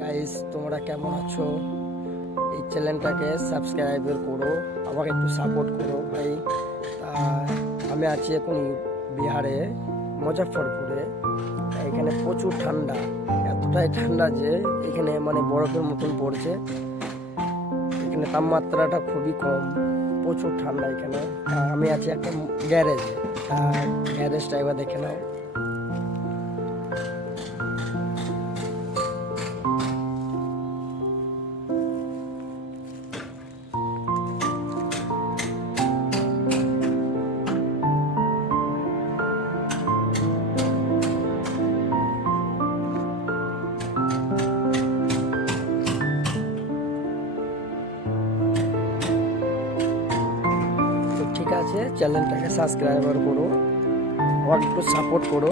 Guys, তোমরা কেমন আছো? এই চ্যানেলটাকে সাবস্ক্রাইব করো, আমাকে একটু সাপোর্ট করো ভাই। আমি আছি এখন বিহারে, মুজফ্ফরপুরে। এখানে প্রচুর ঠান্ডা, এতটাই ঠান্ডা যে এখানে মানে বরফের মতন পড়ছে। এখানে তাপমাত্রাটা খুবই কম, প্রচুর ঠান্ডা এখানে। আমি আছি একটা গ্যারেজে, গ্যারেজটা এবার দেখে নাও। ঠিক আছে, চ্যানেলটাকে সাবস্ক্রাইবার করো, আমাকে একটু সাপোর্ট করো।